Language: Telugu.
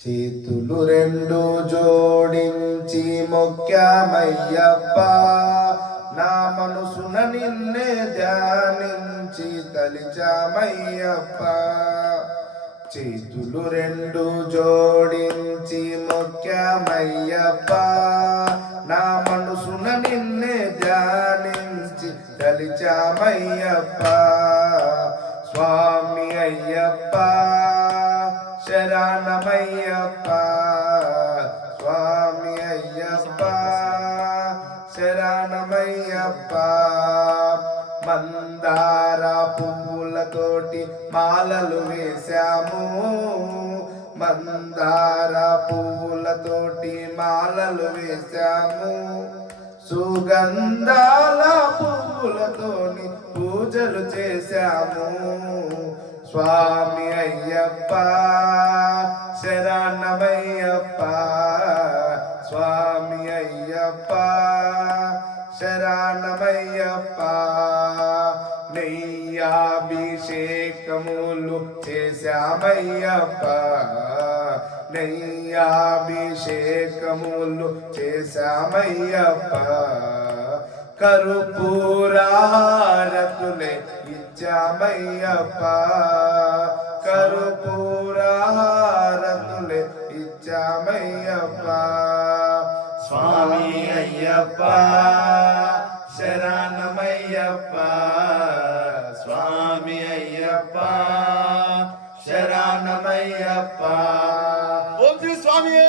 చేతులు రెండు జోడించి మొక్కామయ్యప్ప, నా మనసున నిన్నే ధ్యానించి తలిచామయ్యప్ప. చేతులు రెండు జోడించి మొక్కామయ్యప్ప, నా మనసున నిన్నే ధ్యానించి తలిచామయ్యప్ప. స్వామి అయ్యప్ప శరణమయ్యప్ప, స్వామి అయ్యప్ప శరణమయ్యప్ప. మందార పువ్వులతోటి మాలలు వేశాము, మందార పువ్వులతోటి మాలలు వేశాము. సుగంధాల పువ్వులతోని పూజలు చేశాము. స్వామి అయ్యప్ప శరణమయ్యప్ప, స్వామి అయ్యప్ప శరణమయ్యప్ప. నెయ్యాభిషేకములు చేశామయ్యప్ప, నెయ్యాభిషేకములు చేశామయ్యప్ప. కర్పూరారతులే ఇచ్చామయ్యప్ప, కర్పూరారతులే ఇచ్చామయ్యప్ప. స్వామి అయ్యప్ప శరణమయ్యప్ప, స్వామి అయ్యప్ప శరణమయ్యప్ప. ఓం శ్రీ స్వామి.